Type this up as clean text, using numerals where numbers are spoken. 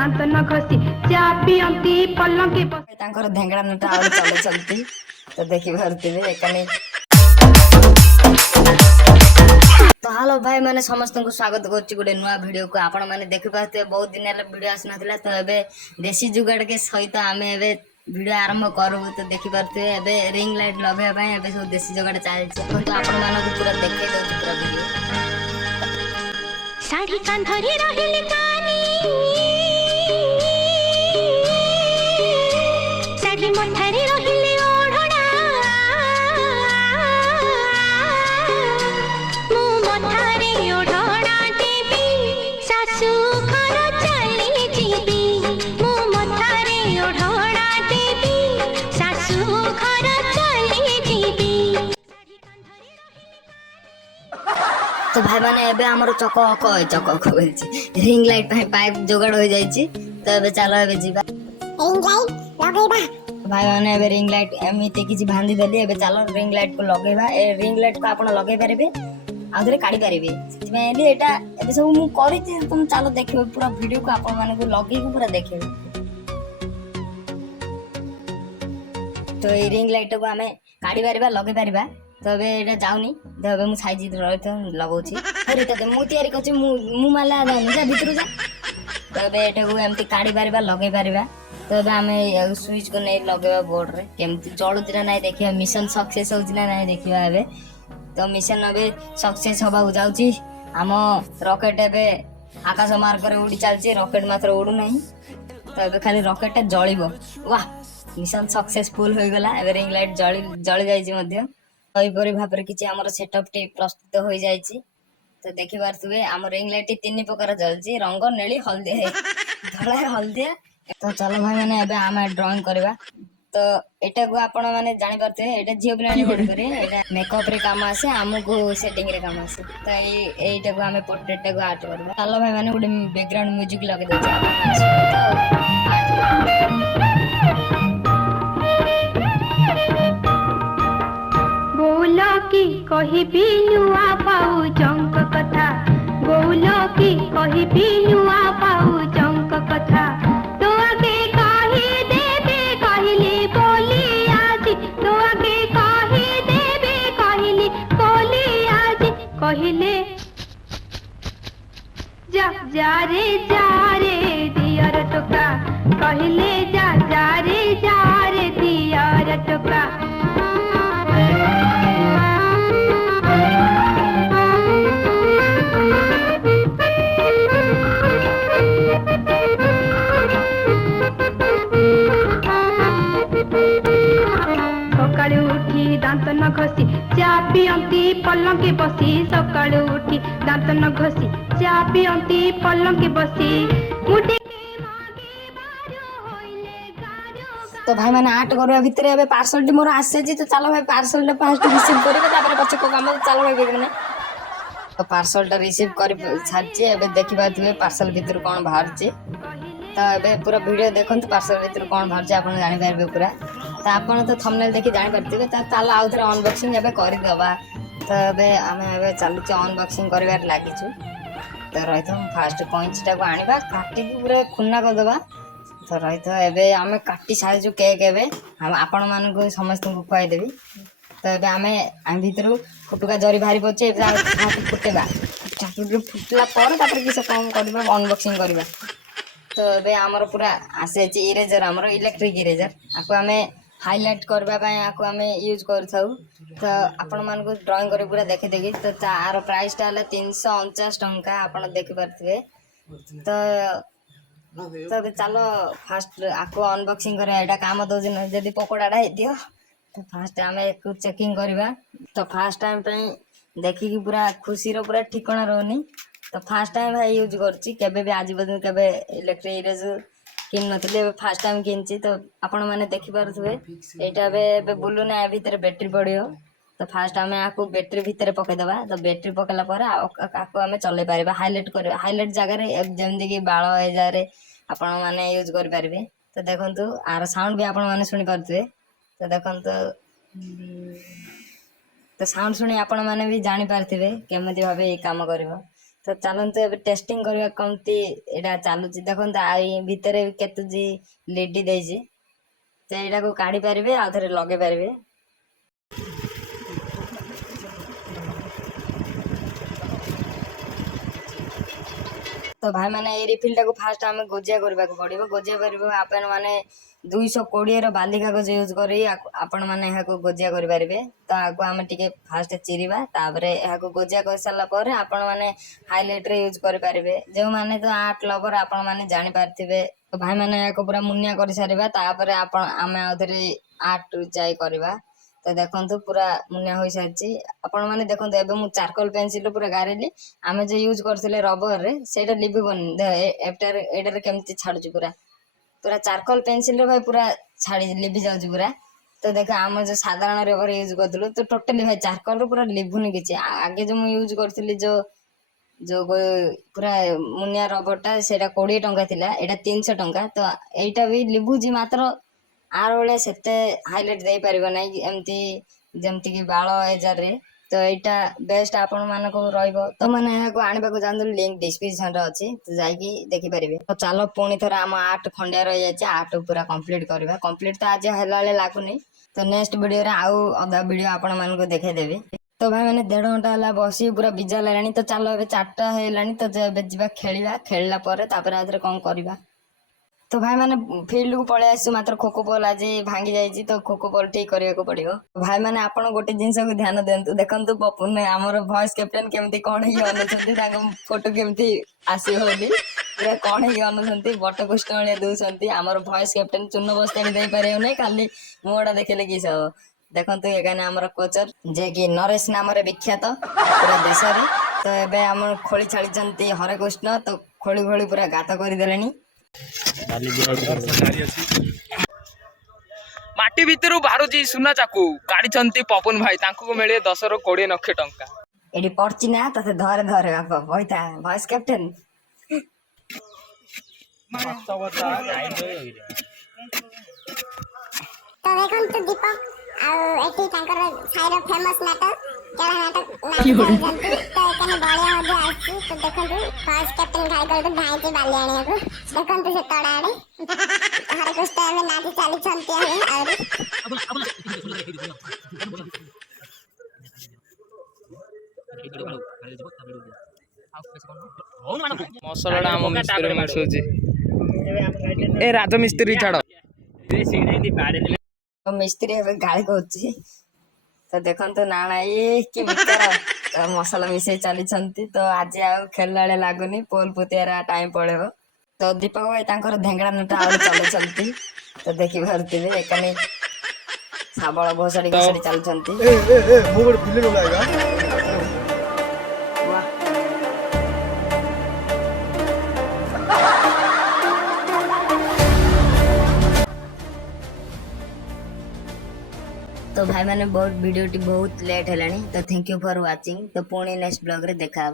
दांत न घसी चा पियंती पलंके तांकर धेंगड़ा नटा आउर चले चलती तो देखि भरतिबे एकानी। तो हेलो भाई मैंने समस्त को स्वागत करछि गोटे नुआ वीडियो को। आपण माने देखि पाते बहुत दिन हेले वीडियो आस नथिला तो एबे देसी जुगाड़ के सहित आमे एबे वीडियो आरंभ करबो। तो देखि पाते एबे रिंग लाइट लगे भाई एबे सब देसी जुगाड़ चालछि तो आपण माने को पूरा देखै दउ पूरा वीडियो। साड़ी कांधरी रहिले कानी साड़ी मथारी रहिले ओढणा मु मथारी ओढणा देबी सासु घर चली जीबी मु मथारी ओढणा देबी सासु घर चली जीबी। तो भाई माने एबे हमर चक बोलछि रिंग लाइट पाइप जोगाड़ हो जाइछि। तो एबे चलो एबे जीवा रिंग लाइट लगेबा। भाई माने एबे रिंग लाइट एमिते किछि बांधी देली एबे चलो रिंग लाइट को लगेबा। ए रिंग लाइट को आपण लगे पारिबे आधरे काढी पारिबे सेति में एली एटा एबे सब मु करिछि तुम चलो देखिबे पूरा वीडियो को आपण माने को लगे को पूरा देखिबे। तो ए रिंग लाइट को हमें काढी पारिबा लगे पारिबा। तो एबे एटा जाउनी तो एबे मु साइज रहित लगाउछि अरे त मु तयारी करछि मु माला जाउनी जा भितरु जा। तो एबे एटा को एमती काढी पारिबा लगे पारिबा। तो एबे हमें स्विच को नहीं लगेबा बोर्ड रे केमती चलुछि ना नहीं देखिबा मिशन सक्सेस होछि ना नहीं देखिबा। एबे तो मिशन एबे सक्सेस होबा जाउछि हम रॉकेट एबे आकाश मार्ग रे उडी चलछि रॉकेट मात्र उडु नहीं। तो एबे खाली रॉकेट जळिबो वाह मिशन सक्सेसफुल होई गेला। एबे रिंग लाइट जळि जाइछि मध्य ओइपरि भाबरे किछि हमर सेटअप टे प्रस्तुत होई जाइछि। तो देखि पारथुबे हम रिंग लाइट तीन प्रकार जळछि रंग नेली हल्दिया धला हल्दिया। तो चलो भाई माने एबे हम ड्राइंग करबा। तो एटा को आपण माने जानि पारथे एटा जियो ब्रांड कोड करे एटा मेकअप रे काम आसे हमको सेटिंग रे काम आसे। तो एटा को हमें पोर्ट्रेट को आर्ट करबा। चलो भाई माने गुडे बैकग्राउंड म्यूजिक लगे देछि बोलो की कहिबी नुआ पाऊ चंक कथा बोलो की कहिबी नुआ पाऊ चंक कथा तो आगे कहि देबे कहली बोली आज तो आगे कहि देबे कहली बोली आज कहिले जा रे दियर टोका कहिले जा रे दियर टोका। सकाळु उठी दांत न घसी चा पियंती पलंके बसी सकाळु उठी दांत न घसी चा पियंती पलंके बसी मुटे तो भाई माने आर्ट करबा भितर एबे पार्सल टी मोर आसे जी। तो चलो भाई पार्सल टा फास्ट रिसीव करबे तापर पछे को काम चलो भाई माने तो पार्सल टा रिसीव कर छाची एबे देखि पाथिबे पार्सल भितर कोन बाहर छी। तो एबे पूरा वीडियो देखंत पार्सल भितर कोन बाहर छी आपण जानि पारबे पूरा। तो आपण तो थंबनेल देखि जानि पारथिबे। तो चलो आउ थरा अनबॉक्सिंग एबे करि दबा। तो एबे हमें एबे चालू छी अनबॉक्सिंग करबार लागि छु। तो रहित फास्ट पंचटा को आनिबा काटी की पूरा खुन्ना कर दबा। तो रहित एबे हमें काटी साइज केक एबे हम आपण मान को समस्त को खुआई देबी। तो एबे हमें भितर फुटुका जरी भारी पछे एबे फुटेबा फुटला पर तापर किस काम करबा अनबॉक्सिंग करबा। तो एबे हमर पूरा आसे छि इरेजर हमर इलेक्ट्रिक इरेजर आको हमें हाइलाइट करबा पय आको हमें यूज करथौ। तो आपण मान को ड्राइंग करे पूरा देखे देगी। तो तार प्राइस टा हला 349 टंका आपण देखि पारथिबे। तो चलो फास्ट आको अनबॉक्सिंग करे एटा काम दो दिन जदी पकोडाडा हेतियो। तो फास्ट हमें एक चेकिंग करबा। तो फास्ट टाइम पे देखि कि पूरा खुशी रो पूरा ठिकाना रहनी। तो फास्ट टाइम भाई यूज करछि केबे भी आज बदन केबे इलेक्ट्रिक इरेजर किन नथले फास्ट टाइम किनछि। तो आपण माने देखि पारथुबे एटा बे बुलु ना भीतर बैटरी पड़ियो। तो फास्ट हमें आको बैटरी भीतर पके दबा। तो बैटरी पकेला पर आको हमें चले पारिबा हाइलाइट कर हाइलाइट जगह रे जेमदि कि बाळ ए जारे आपण माने यूज कर पारिबे। तो देखंतु आर साउंड भी आपण माने सुनि पारथुबे। तो देखंतु तो साउंड सुनी आपण माने भी जानि पारथिबे केमति भाबे ए काम करबो। ତ ଚାଲନ୍ତୁ ଏବେ ଟେଷ୍ଟିଂ କରିବା କେମିତି ଏଇଟା ଚାଲୁଛି। ଦେଖନ୍ତୁ ଏଇ ଭିତରେ କେତେ ଲିଡି ଦେଇଛି, ତ ଏଇଟାକୁ କାଢି ପାରିବେ ଆଉ ଥରେ ଲଗେଇ ପାରିବେ। ତ ଭାଇ ମାନେ ଏଇ ରିଫିଲ୍ ଟାକୁ ଫାଷ୍ଟ ଆମେ ଗୋଜିଆ କରିବାକୁ ପଡିବ। ଗୋଜିଆ କରିବ ଆପଣ ମାନେ 220 ବାଲି କାଗଜ ୟୁଜ କରି ଆପଣ ମାନେ ଏହାକୁ ଗୋଜିଆ କରିପାରିବେ। ତ ଆକୁ ଆମେ ଟିକେ ଫାଷ୍ଟ ଚିରିବା, ତାପରେ ଏହାକୁ ଗୋଜିଆ କରିସାରିଲା ପରେ ଆପଣ ମାନେ ହାଇଲାଇଟ ରେ ୟୁଜ କରିପାରିବେ। ଯେଉଁମାନେ ତ ଆର୍ଟ ଲଭର ଆପଣ ମାନେ ଜାଣିପାରିଥିବେ। ତ ଭାଇ ମାନେ ଏହାକୁ ପୁରା ମୁନିଆ କରିସାରିବା, ତାପରେ ଆମେ ଆଉ ଥରେ ଆର୍ଟ ଯାଇ କରିବା। ତ ଦେଖନ୍ତୁ ପୁରା ମୁନିଆ ହୋଇସାରିଛି। ଆପଣ ମାନେ ଦେଖନ୍ତୁ ଏବେ ମୁଁ ଚାରକୋଲ ପେନସିଲ ପୁରା ଗାରେଇଲି। ଆମେ ଯୋଉ ୟୁଜ କରିଥିଲେ ରବରରେ ସେଇଟା ଲିଭିବନି। ଏଇଟାରେ କେମିତି ଛାଡୁଛି ପୁରା ପୁରା ଚାରକୋଲ ପେନସିଲ ଭାଇ ପୁରା ଛାଡି ଲିଭି ଯାଉଛି ପୁରା। ତ ଦେଖ ଆମର ଯୋଉ ସାଧାରଣ ରବର ୟୁଜ କରୁଥିଲୁ ତ ଟୋଟାଲି ଭାଇ ଚାରକୋଲ ପୁରା ଲିଭୁନି କିଛି। ଆଗେ ଯୋଉ ମୁଁ ୟୁଜ କରିଥିଲି ଯୋଉ ପୁରା ମୁନିଆ ରବର ଟା ସେଇଟା 20 ଟଙ୍କା ଥିଲା, ଏଇଟା 300 ଟଙ୍କା। ତ ଏଇଟା ବି ଲିଭୁଛି, ମାତ୍ର ଆର ଭଳିଆ ସେତେ ହାଇଲାଇଟ ଦେଇପାରିବ ନାହିଁ ଏମିତି ଯେମିତି କି ବାଳ ଏଜାରେ। ତ ଏଇଟା ବେଷ୍ଟ ଆପଣ ମାନଙ୍କୁ ରହିବ। ତ ମାନେ ଏହାକୁ ଆଣିବାକୁ ଚାହୁଁଥିଲେ ଲିଙ୍କ ଡିସ୍କ୍ରିପସନ ରେ ଅଛି, ତ ଯାଇକି ଦେଖିପାରିବେ। ତ ଚାଲ ପୁଣି ଥରେ ଆମ ଆର୍ଟ ଖଣ୍ଡିଆ ରହିଯାଇଛି, ଆର୍ଟ ପୁରା କମ୍ପ୍ଲିଟ କରିବା। କମ୍ପ୍ଲିଟ ତ ଆଜି ହେଲା ଭଳିଆ ଲାଗୁନି, ତ ନେକ୍ସଟ ଭିଡିଓରେ ଆଉ ଅଧା ଭିଡିଓ ଆପଣ ମାନଙ୍କୁ ଦେଖେଇଦେବି। ତ ଭାଇ ମାନେ 1.5 ଘଣ୍ଟା ହେଲା ବସି ପୁରା ବିଜା ଲାଗିଲାଣି। ତ ଚାଲ ଏବେ 4ଟା ହେଇଗଲାଣି, ତ ଏବେ ଯିବା ଖେଳିବା। ଖେଳିଲା ପରେ ତାପରେ ଆଉଥରେ କଣ କରିବା। ତ ଭାଇ ମାନେ ଫିଲ୍ଡ କୁ ପଳେଇ ଆସିଛୁ, ମାତ୍ର ଖୋଖୋ ବଲ୍ ଆଜି ଭାଙ୍ଗି ଯାଇଛି, ତ ଖୋଖୋ ବଲ୍ ଠିକ କରିବାକୁ ପଡିବ। ଭାଇ ମାନେ ଆପଣ ଗୋଟେ ଜିନିଷକୁ ଧ୍ୟାନ ଦିଅନ୍ତୁ, ଦେଖନ୍ତୁ ପପୁନ ଆମର ଭଏସ କ୍ୟାପ୍ଟେନ କେମିତି କଣ ହେଇକି ଅନୁଛନ୍ତି, ତାଙ୍କ ଫଟୋ କେମିତି ଆସିବ ବୋଲି ପୁରା କଣ ହେଇକି ଅନୁଛନ୍ତି, ବଟକୃଷ୍ଣ ଭଳିଆ ଦଉଛନ୍ତି। ଆମର ଭଏସ କ୍ୟାପ୍ଟେନ ଚୂନ ବସ୍ତାଣି ଦେଇପାରିବ ନାହିଁ, ଖାଲି ମୁହଁଟା ଦେଖିଲେ କିସ ହବ। ଦେଖନ୍ତୁ ଏখানে ଆମର କୋଚର ଯେ କି ନରେଶ ନାମରେ ବିଖ୍ୟାତ ପୁରା ଦେଶରେ। ତ ଏବେ ଆମର ଖୋଳି ଛାଳିଛନ୍ତି ହରେକୃଷ୍ଣ, ତ ଖୋଳି ଖୋଳି ପୁରା ଗାତ କରିଦେଲେଣି। ମାଟି ଭିତରୁ ବାହାରୁଛି ସୁନା ଚାକୁ, କାଢିଛନ୍ତି ପପୁନ ଭାଇ, ତାଙ୍କୁ ମିଳେ 10 ରୁ 20 ଲକ୍ଷ ଟଙ୍କା। ଏଠି ପଡିଛି ନା ତତେ ଧରେ ଧରେ ବାପ ବଇଥା ଭଏସ କ୍ୟାପ୍ଟେନ। ତ ଦେଖନ୍ତୁ ଦୀପକ ଆଉ ଏଠି ତାଙ୍କର ସାହିର ଫେମସ ନାଟକ କେଳା ନାଟକ ନାଚି ଚାଲିଛନ୍ତି। ତ ଏখানে ବଳିଆ ମଧ୍ୟ ଆସିଛି। ତ ଦେଖନ୍ତୁ ଫାର୍ଷ୍ଟ କ୍ୟାପ୍ଟେନ ଘାଇକଲଠୁ ଧାଇଁଛି ବାଲି ଆଣିବାକୁ। ଦେଖନ୍ତୁ ସେ ତଳ ଆଡେ ହରେକୃଷ୍ଣ ଏବେ ନାଚି ଚାଲିଛନ୍ତି ଆହୁରି। ମସଲା ଟା ଆମ ମିସ୍ତ୍ରୀ ମିଶୁଛି। ଏ ରାଜମିସ୍ତ୍ରୀ ଛାଡ। ମିସ୍ତ୍ରୀ ଏବେ ଗାଳି କରୁଛି। ତ ଦେଖନ୍ତୁ ନା ଇଏ କି ବିକାର ତ ମସଲା ମିଶେଇ ଚାଲିଛନ୍ତି। ତ ଆଜି ଆଉ ଖେଳିଲା ବେଳେ ଲାଗୁନି, ପୋଲ ପୁତିଆର ଟାଇମ ପଳେଇବ। ତ ଦୀପକ ଭାଇ ତାଙ୍କର ଢେଙ୍ଗଡା ନଟା ଆହୁରି ଚଲେଇଛନ୍ତି। ତ ଦେଖିପାରୁଥିବେ ଏକାନି ଶାବଳ ଘୋଷାଡି ଘୋଷାଡି ଚାଲୁଛନ୍ତି। तो भाई मैंने बहुत वीडियो बहुत लेट है, तो थैंक यू फॉर वाचिंग। तो पुणी नेक्स्ट ब्लॉग रे देखा।